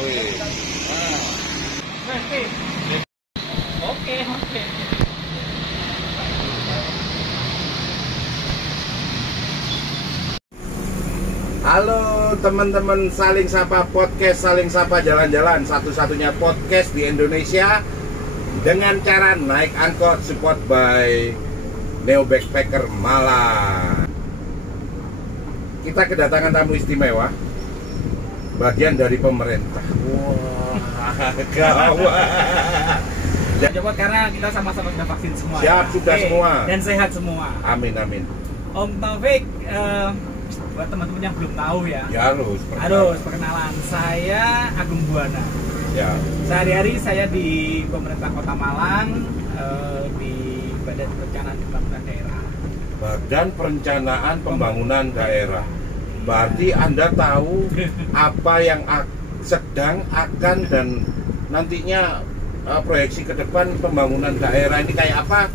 wih. Oke. Halo teman-teman Saling Sapa Podcast, Saling Sapa Jalan-Jalan, satu-satunya podcast di Indonesia dengan cara naik angkot support by Neo Backpacker Malang. Kita kedatangan tamu istimewa, bagian dari pemerintah. Wah, gawat. Coba karena kita sama-sama sudah vaksin semua. Siap, sudah semua. Dan sehat semua. Amin, amin. Om Taufik, buat teman-teman yang belum tahu ya. Ya Harus perkenalan. Saya Agung Buana. Ya. Sehari-hari saya di pemerintah Kota Malang, di Badan Perencanaan Pembangunan Daerah. Badan Perencanaan Pembangunan Daerah. Berarti Anda tahu apa yang sedang, akan, dan nantinya proyeksi ke depan pembangunan daerah ini kayak apa?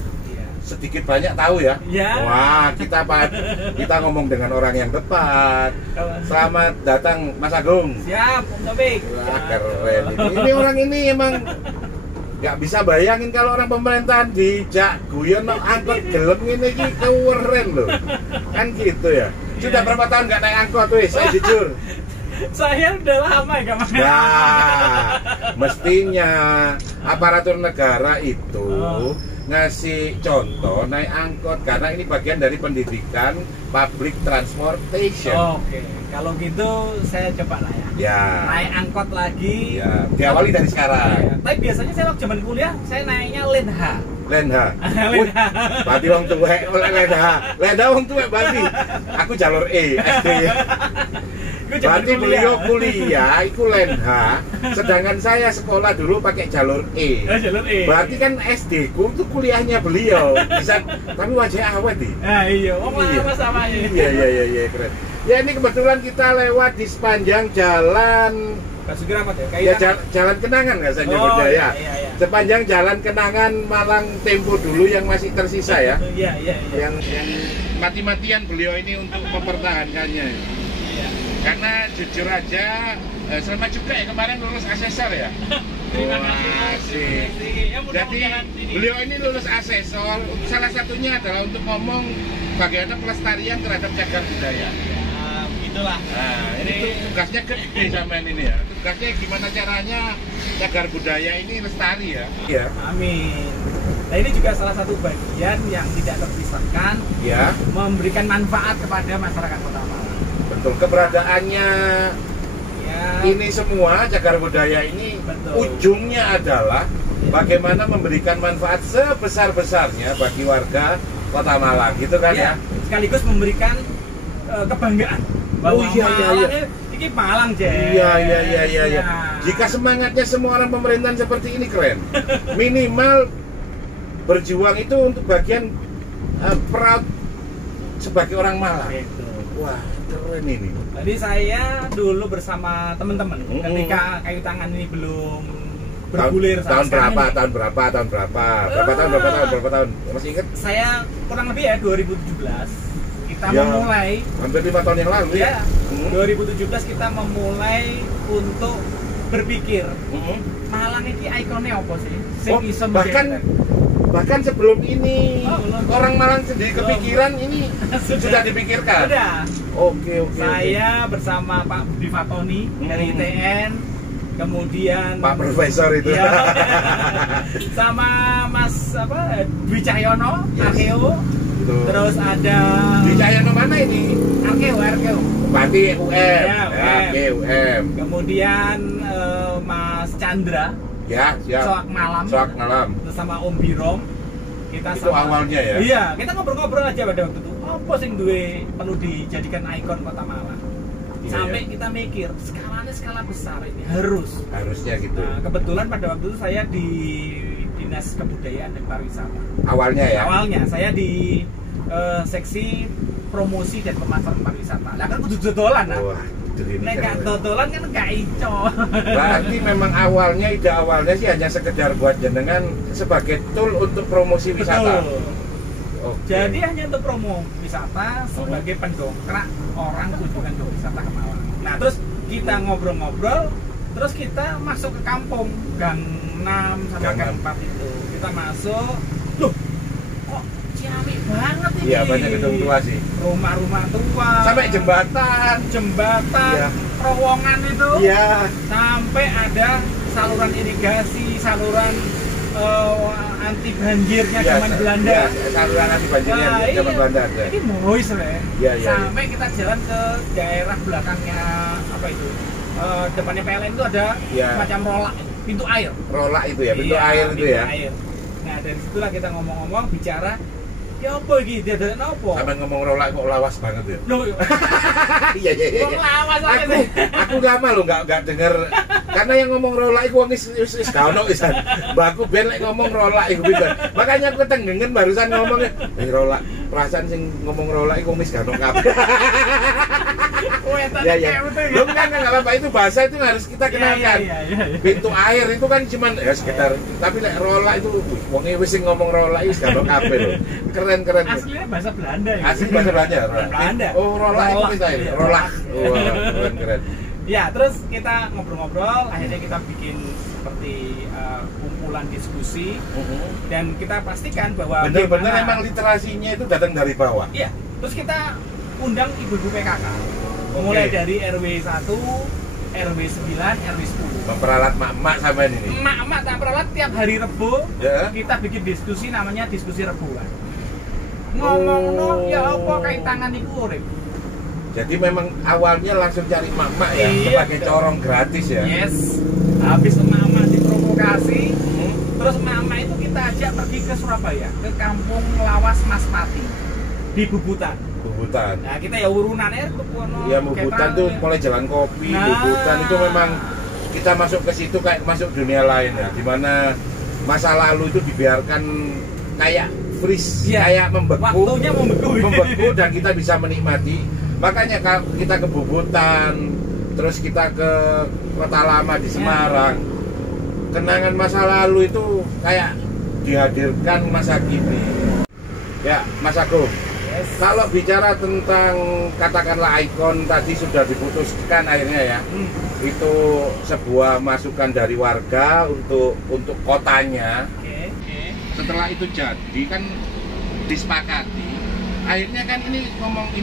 Sedikit banyak tahu ya. Wah, kita ngomong dengan orang yang tepat. Selamat datang Mas Agung. Siap, Om Taufik. Wah, keren ini orang ini emang nggak bisa bayangin kalau orang pemerintahan dijak guyon angkot gelem ini keren loh. Kan gitu ya. Sudah berapa tahun nggak naik angkot tuh? Saya jujur. Saya udah lama nggak makan. Nah, mestinya aparatur negara itu ngasih contoh naik angkot karena ini bagian dari pendidikan public transportation. Oke, kalau gitu saya coba lah ya. Ya. Naik angkot lagi. Ya, diawali dari sekarang. Ya. Tapi biasanya saya waktu zaman kuliah saya naiknya Lenha. Lenha. Berarti wong tuwek oleh Lenha. Lenha wong tuwek berarti. Aku jalur E SD. Berarti beliau kuliah itu Lenha, sedangkan saya sekolah dulu pakai jalur E. Jalur E. Berarti kan SD ku itu kuliahnya beliau. Bisa, tapi wajahnya awet nih. Nah, iya, lama sama aja. Iya, keren. Ya ini kebetulan kita lewat di sepanjang jalan Basuki Rahmat ya? Ya jalan kenangan nggak saya nyebutnya ya. Iya. Sepanjang jalan kenangan Malang Tempo dulu yang masih tersisa ya. Iya. Yang mati-matian beliau ini untuk mempertahankannya. Iya. Karena jujur aja, selamat juga ya kemarin lulus asesor ya. Terima kasih. Ya, jadi beliau ini lulus asesor. Salah satunya adalah untuk ngomong bagaimana pelestarian terhadap cagar budaya. Begitulah. Nah, ini tugasnya gede sama ini ya. Tugasnya gimana caranya cagar budaya ini lestari ya. Iya. Amin. Nah, ini juga salah satu bagian yang tidak terpisahkan. Ya. Memberikan manfaat kepada masyarakat Kota Malang. Betul, keberadaannya ya. Ini semua cagar budaya ini ujungnya adalah bagaimana memberikan manfaat sebesar-besarnya bagi warga Kota Malang, gitu kan ya? Sekaligus memberikan kebanggaan bahwa Malang ini Malang, Jay. Iya. Jika semangatnya semua orang pemerintahan seperti ini keren. Minimal berjuang itu untuk bagian proud sebagai orang Malang. Wah, keren ini. Jadi saya dulu bersama teman-teman ketika kayu tangan ini belum bergulir. Tahun berapa? Berapa tahun? Masih ingat? Saya kurang lebih ya 2017. Kita memulai hampir 5 tahun yang lalu ya. 2017 kita memulai untuk berpikir Malang ini ikonnya apa sih? Bahkan sebelum ini orang Malang sendiri kepikiran ini sudah dipikirkan. Sudah. Oke. Saya bersama Pak Budi Fatoni dari ITN, kemudian Pak Profesor itu. Ya, sama Mas Dwi Cahyono, Arkeo. Terus ada Dwi Cahyono mana ini? Arkeo. Berarti UM. Ya, UM. Kemudian Mas Chandra. Ya. Soak Malam. Terus sama Om Birom. Kita itu awalnya ya? Iya, kita ngobrol-ngobrol aja pada waktu itu. Apa sih duwe perlu dijadikan ikon Kota Malang? Sampai kita mikir, skalanya skala besar ini harusnya gitu. Nah, kebetulan pada waktu itu saya di Dinas Kebudayaan dan Pariwisata. Awalnya ya? Awalnya saya di seksi promosi dan pemasaran pariwisata. Lah kan kudu dodolan lah. Nek gak dodolan kan gak ico. Berarti memang ide awalnya sih hanya sekedar buat jenengan sebagai tool untuk promosi wisata. Betul. Jadi hanya untuk promo wisata sebagai pendongkrak orang kunjungan ke wisata ke Malang. Nah, terus kita ngobrol-ngobrol Terus kita masuk ke kampung Gang 6 sama Gang 4 itu. Kita masuk, loh kok ciamik banget ini. Iya, banyak gedung tua sih. Rumah-rumah tua. Sampai jembatan, iya. Terowongan itu. Iya. Sampai ada saluran irigasi, saluran anti banjirnya zaman Belanda. Ya, saluran anti banjirnya zaman Belanda ada. Ini mois ya. Sampai kita jalan ke daerah belakangnya apa itu? Depannya PLN itu ada macam rolak, pintu air. Rolak itu ya, pintu air itu ya. Air. Nah, dari situlah kita ngomong-ngomong bicara ya apa iki dia apa? Sampai ngomong rolak kok lawas banget ya. Loh. Iya. Lawas aku lama loh enggak denger. Karena yang ngomong rolak iku wong wis gak ono wisan. Mbak aku ben lek ngomong rolak iku pinter. Makanya aku tengengen barusan ngomongnya, rolak. Perasaan sing ngomong rolak iku wis gak ono kabeh. Ya. Loh enggak apa-apa, itu bahasa itu harus kita kenalkan. Pintu air itu kan cuman ya sekitar, tapi lek rolak itu wong wis sing ngomong rolak wis gak ono kabeh lho. Keren. Aslinya bahasa Belanda ya. Asli bahasa Belanda. Oh, rolak itu bisa ya. Rolak. Oh, keren. Ya, terus kita ngobrol-ngobrol, akhirnya kita bikin seperti kumpulan diskusi dan kita pastikan bahwa benar-benar emang literasinya itu datang dari bawah. Iya, terus kita undang ibu-ibu PKK, mulai dari RW 1, RW 9, RW 10. Memperalat mak-mak sama ini. Mak-mak tak peralat tiap hari Rebo, kita bikin diskusi namanya diskusi Rebuan. Ngomong ya apa kaitangan iku urip. Jadi memang awalnya langsung cari mak-mak ya, sebagai corong gratis ya. Yes. Habis mak-mak diprovokasi, terus mak-mak itu kita ajak pergi ke Surabaya, ke kampung Lawas Mas Pati di Bubutan. Nah, kita ya urunan ya Bubutan tuh mulai jalan kopi, Bubutan itu memang kita masuk ke situ kayak masuk dunia lain ya, dimana masa lalu itu dibiarkan kayak freeze, kayak membeku, waktunya membeku dan kita bisa menikmati. Makanya kita ke Bubutan, terus kita ke Kota Lama di Semarang. Kenangan masa lalu itu kayak dihadirkan masa kini. Ya, Mas Agung. Kalau bicara tentang katakanlah ikon tadi sudah diputuskan akhirnya ya. Itu sebuah masukan dari warga untuk kotanya. Setelah itu jadi kan disepakati. Akhirnya kan ini ngomong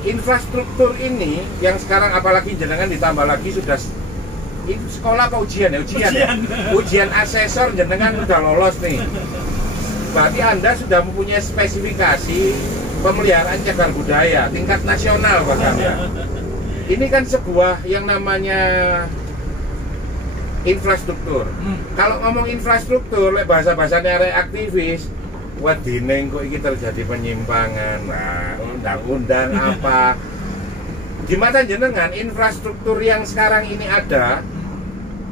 infrastruktur ini yang sekarang apalagi jenengan ditambah lagi sudah itu sekolah apa ujian ya? Ujian asesor jenengan udah lolos nih. Berarti Anda sudah mempunyai spesifikasi pemeliharaan cagar budaya tingkat nasional bahkan ya. Ini kan sebuah yang namanya infrastruktur. Kalau ngomong infrastruktur, bahasa-bahasanya arek aktivis, wadine kok iki terjadi penyimpangan, undang-undang apa. Di mata jenengan infrastruktur yang sekarang ini ada,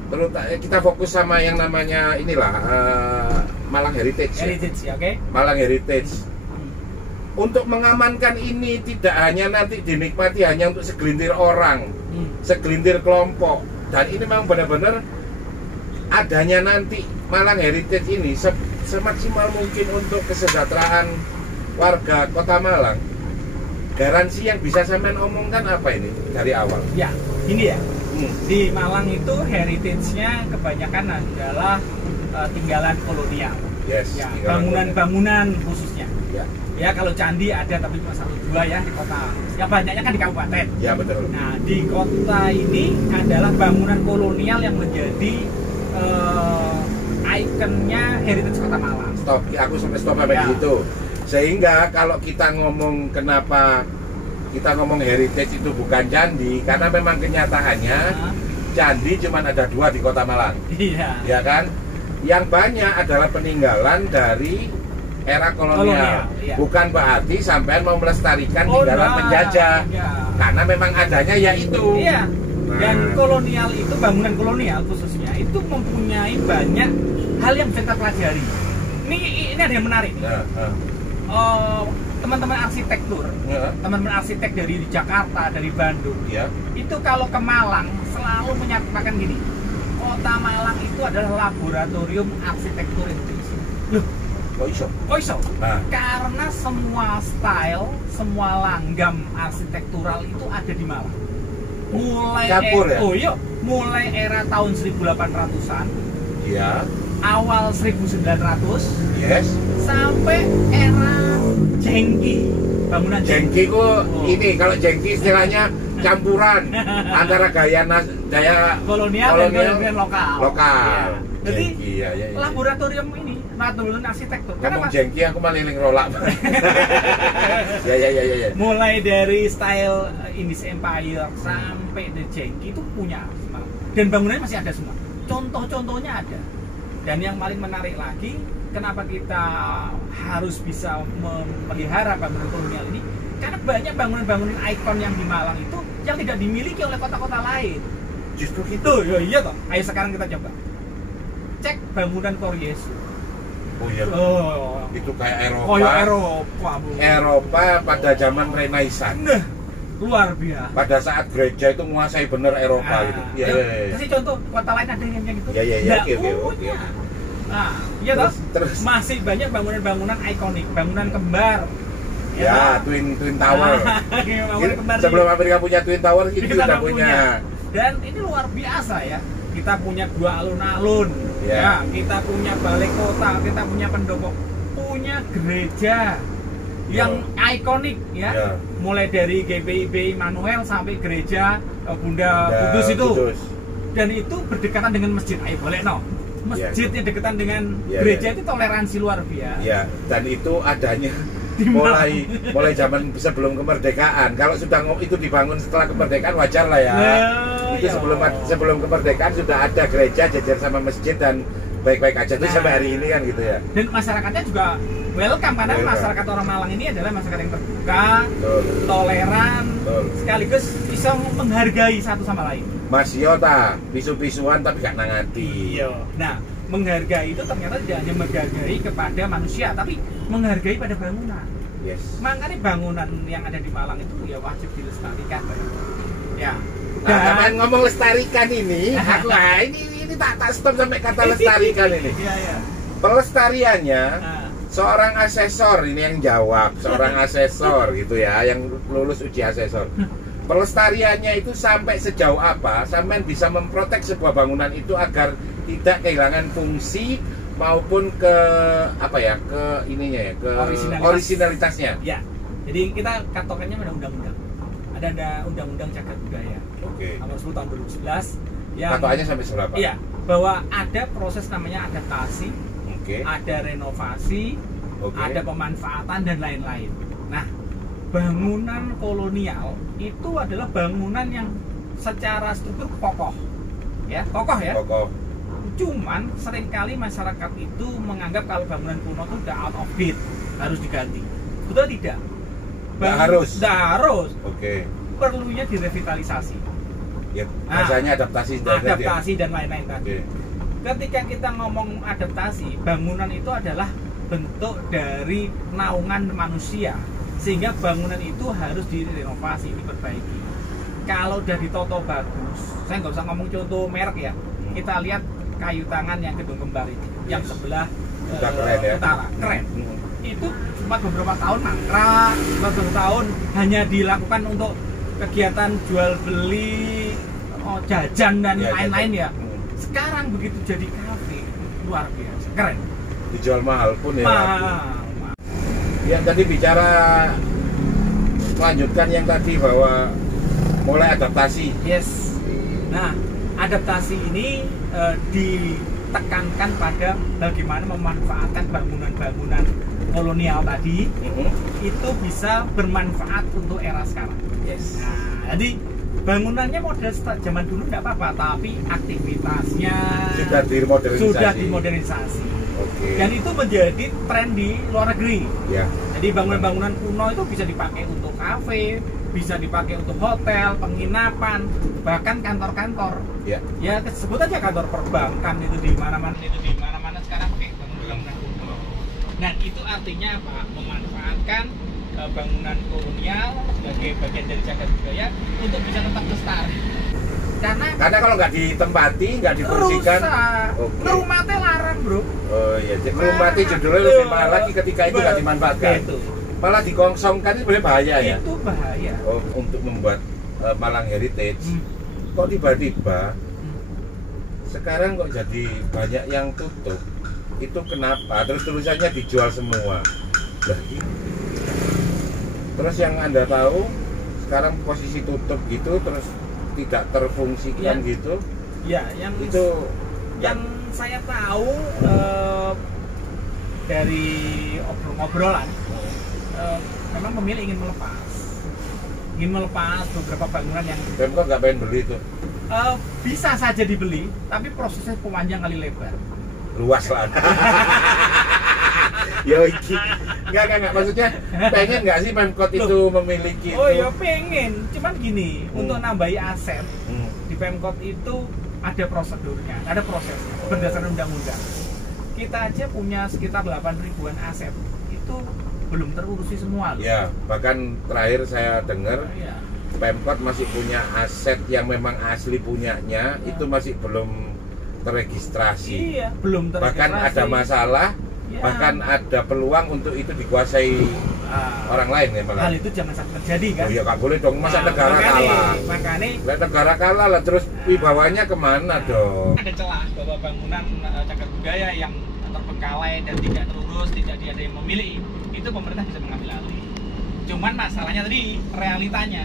terutama kita fokus sama yang namanya inilah Malang Heritage. Malang Heritage. Untuk mengamankan ini tidak hanya nanti dinikmati hanya untuk segelintir orang, segelintir kelompok, dan ini memang benar-benar adanya nanti Malang Heritage ini semaksimal mungkin untuk kesejahteraan warga Kota Malang. Garansi yang bisa sampean omongkan apa ini dari awal? Ya, ini ya. Di Malang itu heritage-nya kebanyakan adalah tinggalan kolonial. Yes, ya, bangunan-bangunan khususnya. Ya, kalau candi ada tapi cuma 1-2 ya di kota. Ya banyaknya kan di kabupaten. Ya, betul. Nah, di kota ini adalah bangunan kolonial yang menjadi ikonnya heritage Kota Malang. Stop, aku sampai stop sampai gitu. Sehingga kalau kita ngomong kenapa kita ngomong heritage itu bukan candi, karena memang kenyataannya candi cuma ada 2 di Kota Malang. Iya. Ya kan? Yang banyak adalah peninggalan dari era kolonial. Bukan berarti sampean mau melestarikan tinggalan penjajah. Karena memang adanya yaitu. Iya. Dan kolonial itu, bangunan kolonial khususnya itu mempunyai banyak hal yang bisa kita pelajari. Ini ada yang menarik. Teman-teman arsitektur, teman-teman arsitek dari Jakarta, dari Bandung, itu kalau ke Malang selalu menyatakan gini, Kota Malang itu adalah laboratorium arsitektur Indonesia. Loh, kok iso? Karena semua style, semua langgam arsitektural itu ada di Malang. Mulai mulai era tahun 1800-an, Ya. awal 1900, Yes. sampai era jengki. Bangunan Jengki ku ini, kalau jengki istilahnya campuran antara gaya kolonial dan lokal. lokal. Ya. Jadi Jengki, ya. laboratorium ini, laboratorium arsitektur. Ngomong jengki aku malah eling rolak. Ya. Mulai dari style Indies Empire sampai The Jengki itu punya semua. Dan bangunannya masih ada semua. Contoh-contohnya ada. Dan yang paling menarik lagi, kenapa kita harus bisa memelihara bangunan kolonial ini? Karena banyak bangunan-bangunan ikon yang di Malang itu yang tidak dimiliki oleh kota-kota lain. Justru Itu, ya iya toh. Ayo sekarang kita coba cek bangunan Koryesu. Oh iya. Oh, Itu kayak Eropa. koyo Eropa, Bu. Eropa pada zaman Renaissance. Nah, luar biasa. Pada saat gereja itu menguasai bener Eropa gitu. Iya. Kasih contoh kota lain ada yang gitu. Iya. Nggak Oke. punya. Nah, iya toh. Terus. Masih banyak bangunan-bangunan ikonik, bangunan kembar. Ya, Twin Tower. Bangunan kembar. Sebelum Amerika punya Twin Tower, itu kita sudah udah punya. Dan ini luar biasa ya. Kita punya dua alun-alun. Ya. Ya, kita punya balai kota, kita punya pendopo, punya gereja yang ikonik ya. Ya. Mulai dari GBIB Immanuel sampai gereja Bunda Kudus itu. Kudus. Dan itu berdekatan dengan masjid. Ayo boleh no. Masjidnya dekatan dengan Ya, gereja ya. itu toleransi luar biasa. Ya, dan itu adanya Di mulai zaman sebelum kemerdekaan. Kalau sudah itu dibangun setelah kemerdekaan wajar lah ya. Nah, Itu ya. sebelum kemerdekaan sudah ada gereja jajar sama masjid dan baik-baik aja tuh Nah. sampai hari ini kan gitu ya. Dan masyarakatnya juga welcome karena Welcome. masyarakat orang Malang ini adalah masyarakat yang terbuka, Betul. toleran, Betul. sekaligus bisa menghargai satu sama lain. Mas Yota, pisu-pisuan tapi gak nangati. Nah, menghargai itu ternyata tidak hanya menghargai kepada manusia, tapi menghargai pada bangunan. Yes. Makanya bangunan yang ada di Malang itu ya wajib dilestarikan. Ya. Nah, kapan ngomong lestarikan ini, aku ini tak stop sampai kata lestarikan ini. Iya. Pelestariannya Nah, seorang asesor ini yang jawab, seorang asesor gitu ya, yang lulus uji asesor. Pelestariannya itu sampai sejauh apa sampai bisa memprotek sebuah bangunan itu agar tidak kehilangan fungsi maupun ke apa ya, ke ininya ya, ke orisinalitasnya. ya. Jadi kita katokannya pada undang-undang. Ada undang-undang cagar budaya. Oke. Nomor 10 tahun 2011 yang Katoannya sampai seberapa? iya, bahwa ada proses namanya adaptasi, Oke. ada renovasi, Oke. ada pemanfaatan dan lain-lain. Nah, bangunan kolonial itu adalah bangunan yang secara struktur kokoh. Ya, kokoh ya. Kokoh. Cuman seringkali masyarakat itu menganggap kalau bangunan kuno itu udah out of date, harus diganti. Betul tidak? Nggak harus. Nggak harus. Oke. Perlunya direvitalisasi. Ya, bahasanya adaptasi dan Adaptasi dan lain-lain tadi. Oke. Ketika kita ngomong adaptasi, bangunan itu adalah bentuk dari naungan manusia, sehingga bangunan itu harus direnovasi, diperbaiki. Kalau udah ditoto bagus, saya nggak usah ngomong contoh merek ya, kita lihat kayu tangan yang gedung kembar itu, yang sebelah Udah keren ya. utara, keren. Itu cuma beberapa tahun mangkrak, beberapa tahun hanya dilakukan untuk kegiatan jual beli, jajan dan Ya, lain-lain ya. jajan. Sekarang begitu jadi kafe, luar biasa, keren. Dijual mahal pun ya. Mahal. Yang tadi bicara, melanjutkan yang tadi bahwa mulai adaptasi. Yes. Nah, adaptasi ini ditekankan pada bagaimana memanfaatkan bangunan-bangunan kolonial tadi itu bisa bermanfaat untuk era sekarang. Yes. Nah, jadi bangunannya model zaman dulu nggak apa-apa, tapi aktivitasnya Sudah dimodernisasi. dimodernisasi. Oke. Dan itu menjadi tren di luar negeri. Ya. Jadi bangunan-bangunan kuno itu bisa dipakai untuk kafe, bisa dipakai untuk hotel, penginapan, bahkan kantor-kantor. Ya. Ya sebut aja kantor perbankan itu di mana-mana sekarang pakai bangunan kuno. Nah itu artinya apa? Memanfaatkan bangunan kolonial sebagai bagian dari cagar budaya untuk bisa tetap lestari. Karena kalau nggak ditempati, nggak dibersihkan, rusak. Oke. Ngerumate larang bro. Oh iya, rumati judulnya lebih mahal lagi ketika itu nggak dimanfaatkan. Betul. Malah dikosongkan itu sebenarnya bahaya ya. Itu bahaya. Oh, untuk membuat Malang Heritage, kok tiba-tiba sekarang kok jadi banyak yang tutup? Itu kenapa? Terus tulisannya dijual semua. Lah, terus yang Anda tahu sekarang posisi tutup gitu terus tidak terfungsikan gitu. Ya, yang saya tahu dari obrolan memang pemilik ingin melepas beberapa bangunan yang Pemkot nggak pengen beli itu. Bisa saja dibeli, tapi prosesnya panjang kali lebar. Luas lah. Yo iki. Enggak maksudnya pengen nggak sih Pemkot itu memiliki Oh itu? ya pengen, cuman gini, untuk nambahi aset di Pemkot itu ada prosedurnya, ada prosesnya berdasarkan undang-undang. Kita aja punya sekitar 8 ribuan aset, itu belum terurusi semua loh. Ya, bahkan terakhir saya dengar Ya. Pemkot masih punya aset yang memang asli punyanya, itu masih belum terregistrasi. Iya, belum terregistrasi. Bahkan ada masalah, Ya. bahkan ada peluang untuk itu dikuasai orang lain ya malah. Hal itu jangan sampai terjadi kan? Oh iya, nggak boleh dong, masa negara kalah. Makanya Lah negara kalah lah, terus wibawanya kemana dong? ada celah bahwa bangunan cagar budaya yang terbengkalai dan tidak terurus, tidak ada yang memilih, itu pemerintah bisa mengambil alih. Cuman masalahnya tadi, realitanya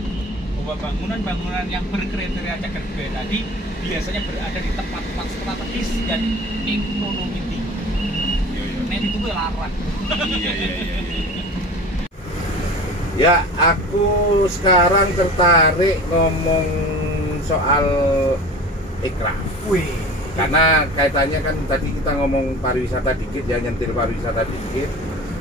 bahwa bangunan-bangunan yang berkriteria cagar budaya tadi biasanya berada di tempat-tempat strategis dan ekonomi tinggi. Nah itu gue larang. Iya. Ya, aku sekarang tertarik ngomong soal ikraf. Wih. Karena kaitannya kan tadi kita ngomong pariwisata dikit ya, nyentil pariwisata dikit.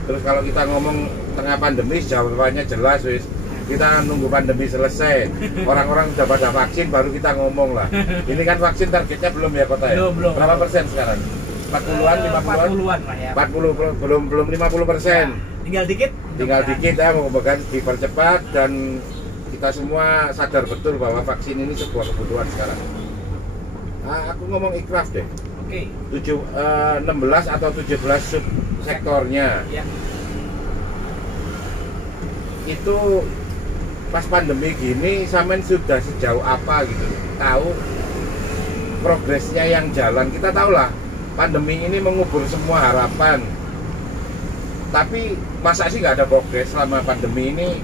Terus kalau kita ngomong tengah pandemi, jawabannya jelas wis. Kita nunggu pandemi selesai. Orang-orang sudah pada vaksin baru kita ngomong lah. Ini kan vaksin targetnya belum ya Kota ya? Belum. Berapa persen sekarang? 40-an, 50-an? 40-an lah ya. 40 belum 50%. Tinggal dikit. Tinggal dikit ya, moga-moga dipercepat dan kita semua sadar betul bahwa vaksin ini sebuah kebutuhan sekarang. Nah, aku ngomong ikraf deh. Oke. 16 atau 17 subsektornya. Ya. Itu pas pandemi gini sampean sudah sejauh apa gitu tahu progresnya yang jalan. Kita tahu lah pandemi ini mengubur semua harapan, tapi masa sih nggak ada progres selama pandemi ini?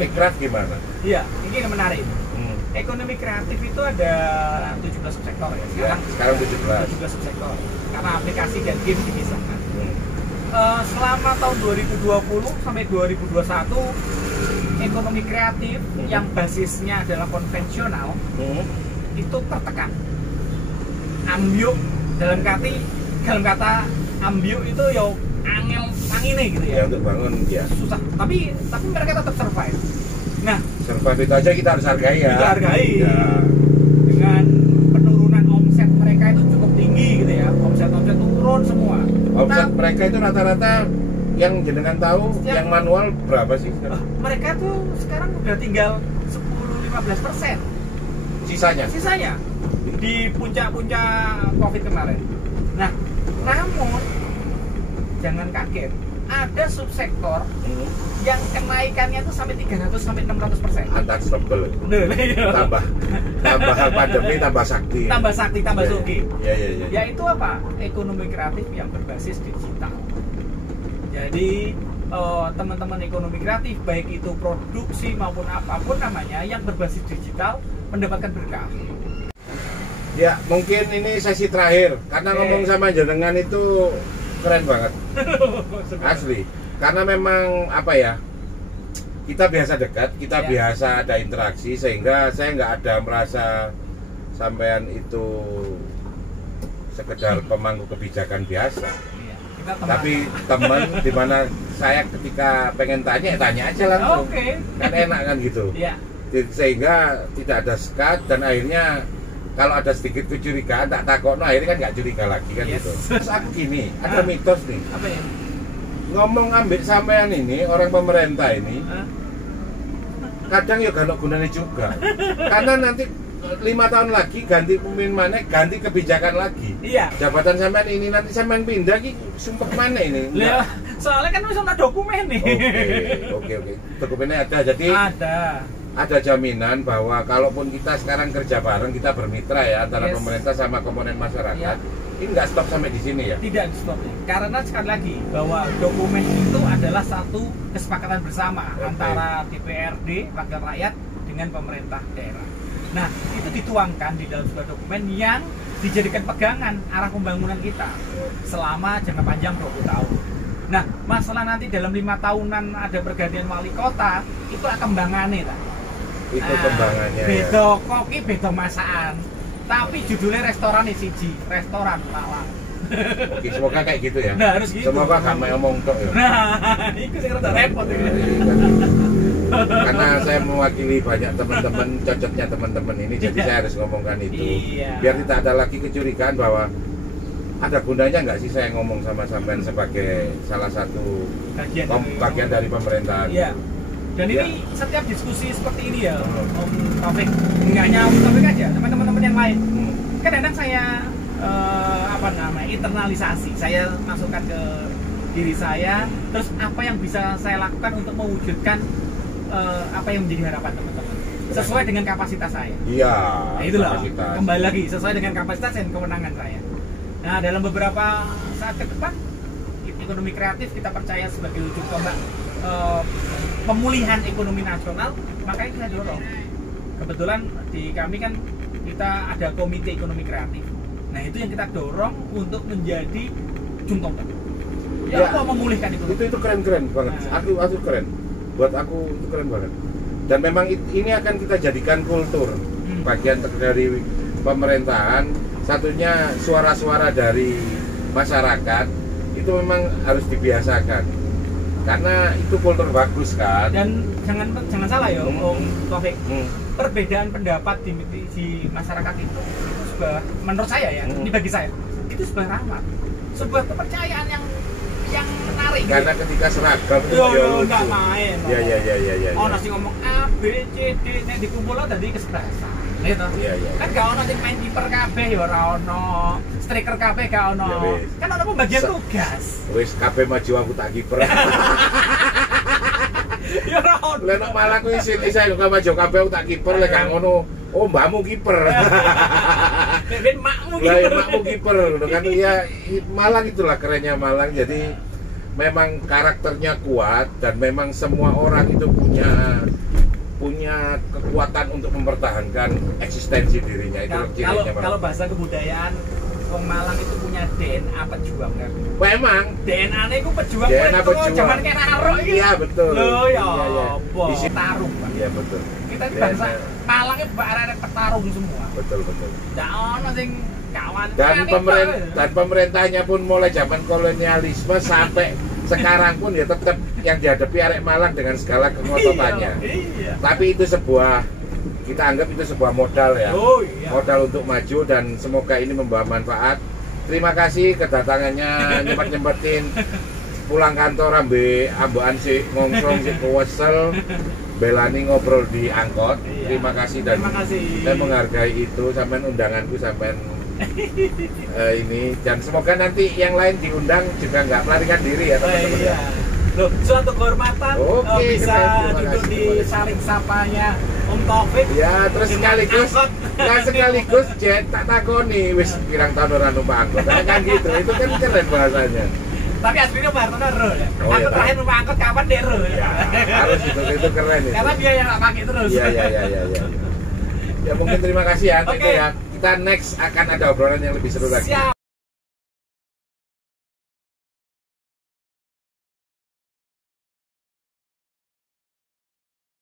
Ikraf gimana? Iya, ini yang menarik. Ekonomi kreatif itu ada 17 subsektor ya. Sekarang 17 subsektor. Karena aplikasi dan game dipisahkan. Selama tahun 2020 sampai 2021 ekonomi kreatif yang basisnya adalah konvensional itu tertekan. Ambyuk dalam kata ambyuk itu yo angin gitu ya. Ya untuk bangun ya. Susah. Tapi mereka tetap survive. Nah, survive itu aja kita harus hargai ya. Kita hargai. Ya. Dengan penurunan omset mereka itu cukup tinggi gitu ya. Omset turun semua. Omset mereka itu rata-rata yang jenengan tahu yang manual berapa sih sekarang? Mereka tuh sekarang udah tinggal 10-15%. Sisanya di puncak-puncak Covid kemarin. Nah, namun jangan kaget, ada subsektor yang kenaikannya tuh sampai 300-600%. Unstoppable. Tambah pandemi, tambah sakti. Tambah suki. Iya. Yaitu apa? Ekonomi kreatif yang berbasis digital. Jadi teman-teman ekonomi kreatif baik itu produksi maupun apapun namanya yang berbasis digital mendapatkan berkah. Ya, mungkin ini sesi terakhir karena ngomong sama jenengan itu keren banget. Asli. Karena memang apa ya? Kita biasa dekat, kita biasa ada interaksi sehingga saya nggak ada merasa sampean itu sekedar pemangku kebijakan biasa. Tapi teman dimana saya ketika pengen tanya aja langsung. Kan enak kan gitu. Sehingga tidak ada sekat dan akhirnya kalau ada sedikit kecurigaan tak takokno akhirnya kan nggak curiga lagi kan gitu. Terus aku gini, ada mitos nih. Apa ya? Ngomong ambil sampean ini orang pemerintah ini kadang ya gak gunanya juga. Karena nanti 5 tahun lagi ganti pemimpin mana, ganti kebijakan lagi. Iya. Jabatan sampean ini nanti sampean pindah ki sumpah mana ini? Lah, soalnya kan wis ana dokumen nih. Oke. Dokumennya ada. Jadi ada. ada jaminan bahwa kalaupun kita sekarang kerja bareng, kita bermitra ya antara pemerintah sama komponen masyarakat, ini nggak stop sampai di sini ya? Tidak stop, karena sekali lagi bahwa dokumen itu adalah satu kesepakatan bersama antara DPRD, wakil rakyat dengan pemerintah daerah. Nah, itu dituangkan di dalam sebuah dokumen yang dijadikan pegangan arah pembangunan kita selama jangka panjang 20 tahun. Nah, masalah nanti dalam 5 tahunan ada pergantian wali kota, itu kembangannya tak? Itu kembangannya. Beda koki, beda masakan. Tapi judulnya restoran siji, restoran Malang. Oke, semoga kayak gitu ya. Nah, harus gitu. Semoga gak mau ngomong tok ya. Nah, itu sih rada repot ya. Karena saya mewakili banyak teman-teman, cocoknya teman-teman ini, jadi saya harus ngomongkan itu. Biar tidak ada lagi kecurigaan bahwa ada gunanya nggak sih saya ngomong sama sampean sebagai salah satu bagian dari pemerintahan. Iya. Dan ini setiap diskusi seperti ini ya, Om Taufik, nggak hanya Om Taufik aja, teman-teman yang lain. Kadang-kadang saya internalisasi, saya masukkan ke diri saya, terus apa yang bisa saya lakukan untuk mewujudkan apa yang menjadi harapan teman-teman sesuai dengan kapasitas saya. Iya. Nah, itulah kembali lagi sesuai dengan kapasitas dan kewenangan saya. Nah, dalam beberapa saat ke depan, ekonomi kreatif kita percaya sebagai ujung tombak pemulihan ekonomi nasional, makanya kita dorong. Kebetulan di kami kan kita ada komite ekonomi kreatif. Nah, itu yang kita dorong untuk menjadi ujung tombak. Ya, mau memulihkan ekonomi. Itu keren-keren banget. Nah. Aku keren. Buat aku itu keren banget. Dan memang ini akan kita jadikan kultur bagian dari pemerintahan. Satunya suara-suara dari masyarakat itu memang harus dibiasakan karena itu kultur bagus kan. Dan jangan salah ya Om Taufik, perbedaan pendapat di masyarakat itu sebuah, menurut saya ya, ini bagi saya itu sebuah rahmat, sebuah kepercayaan yang menarik. Karena gitu. Ketika seragam itu nggak main. Ya. Oh nasi ngomong A, B, C, D, nek dikumpul tadi kesebelasan. Gitu. Iya. Kan gak ono sing main kiper kabeh ya ora ono, striker kabeh gak ono. Kan ono pembagian tugas. Wis kabeh maju aku tak kiper. Ya ora ono. Lah nek Malang kuwi saya kok maju kabeh aku tak kiper lek gak ngono. Oh, mbakmu kiper. Ben makmu kiper. Lah makmu kiper ngono kan ya Malang itulah kerennya Malang. Jadi memang karakternya kuat dan memang semua orang itu punya kekuatan untuk mempertahankan eksistensi dirinya itu. Kalau bahasa kebudayaan, wong Malang itu punya DNA pejuang kan. Memang DNA-nya itu pejuang. DNA pejuang. Zaman kayak Raro iki. Iya betul. Loh ya. Di tarung. Iya betul. Kita di bangsa Malang itu arek petarung semua. Betul. Ndak ono sing kawan. Dan pemerintahnya pun mulai zaman kolonialisme sampai sekarang pun ya tetap yang dihadapi arek Malang dengan segala kengototannya. Iya. Tapi itu kita anggap itu sebuah modal ya. Modal untuk maju dan semoga ini membawa manfaat. Terima kasih kedatangannya nyempet-nyempetin pulang kantor ambekan sih ngongsong sih kewesel belani ngobrol di angkot. Terima kasih dan saya menghargai itu sampean undanganku sampean ini dan semoga nanti yang lain diundang juga nggak melarikan diri ya teman-teman. Iya. Loh, suatu kehormatan bisa duduk di saling sapanya Om Taufik. Ya, terus sekaligus Jet tak takoni wis pirang tahun ora numpak angkot. Kan gitu. Itu kan keren bahasanya. Tapi aslinya Pak Hartono ro ya. Aku terakhir numpak angkot kapan deh ro ya. Harus itu keren itu. Karena dia yang nggak pakai terus. Iya. Ya mungkin terima kasih ya. Nanti ya kita next akan ada obrolan yang lebih seru lagi.